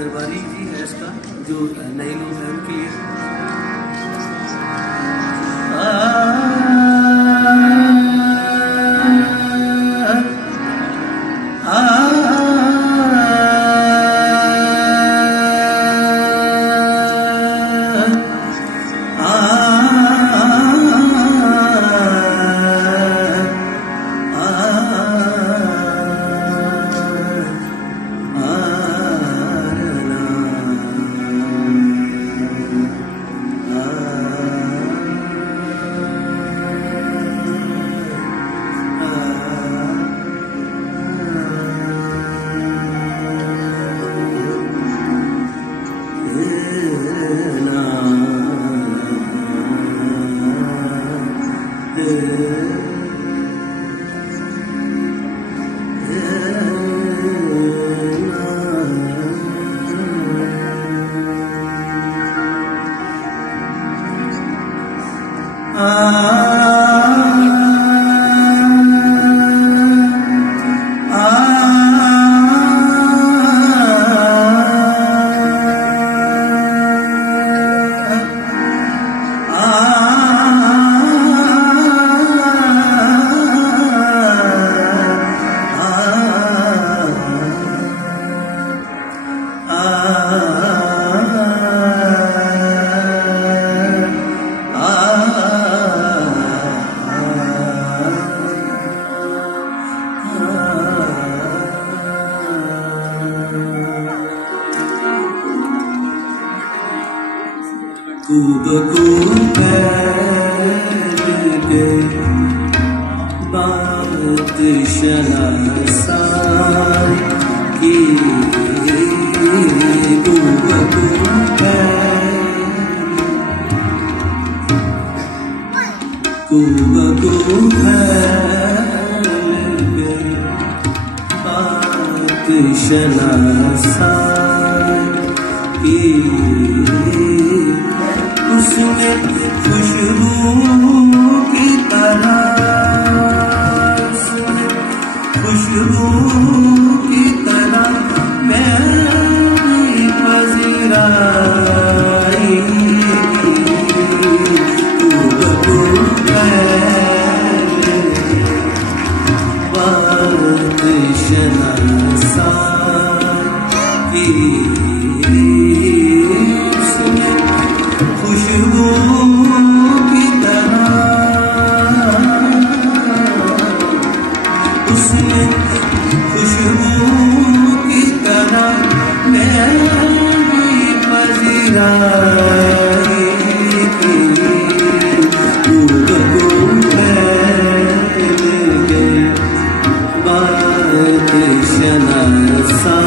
दरबारी भी है इसका, जो नए लोग हैं उनके लिए। उसमें खुशबू की तरह, खुशबू की तरह मैं पजीराई, बात शनासा की खुशबू की तरह, उसमें खुशबू की तरह मैं पजीराई थी, बात शनासा